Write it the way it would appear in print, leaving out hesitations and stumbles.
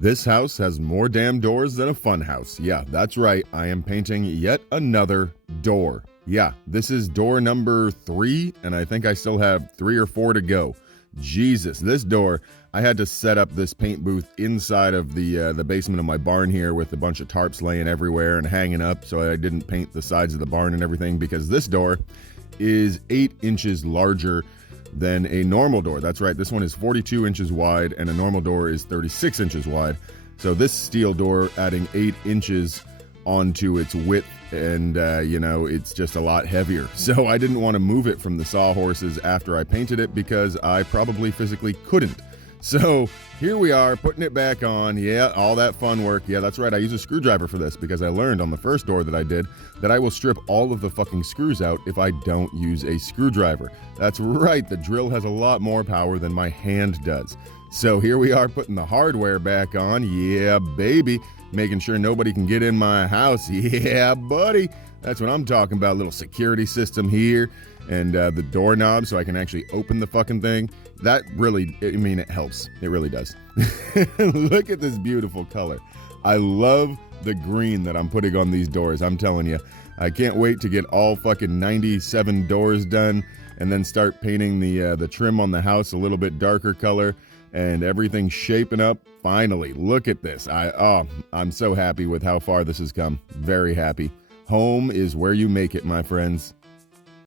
This house has more damn doors than a fun house. Yeah, that's right. I am painting yet another door. Yeah, this is door number 3, and I think I still have 3 or 4 to go. Jesus, this door, I had to set up this paint booth inside of the basement of my barn here with a bunch of tarps laying everywhere and hanging up so I didn't paint the sides of the barn and everything, because this door is 8 inches larger than a normal door. That's right, this one is 42 inches wide and a normal door is 36 inches wide. So this steel door adding 8 inches onto its width, and it's just a lot heavier. So I didn't want to move it from the sawhorses after I painted it because I probably physically couldn't. So here we are putting it back on. Yeah, all that fun work. Yeah, that's right. I use a screwdriver for this because I learned on the first door that I did that I will strip all of the fucking screws out if I don't use a screwdriver. That's right. The drill has a lot more power than my hand does. So here we are putting the hardware back on. Yeah, baby. Making sure nobody can get in my house. Yeah, buddy. That's what I'm talking about. A little security system here and the doorknob so I can actually open the fucking thing. That really, it helps. It really does. Look at this beautiful color. I love the green that I'm putting on these doors. I'm telling you, I can't wait to get all fucking 97 doors done and then start painting the trim on the house a little bit darker color and everything shaping up. Finally, look at this. I'm so happy with how far this has come. Very happy. Home is where you make it, my friends.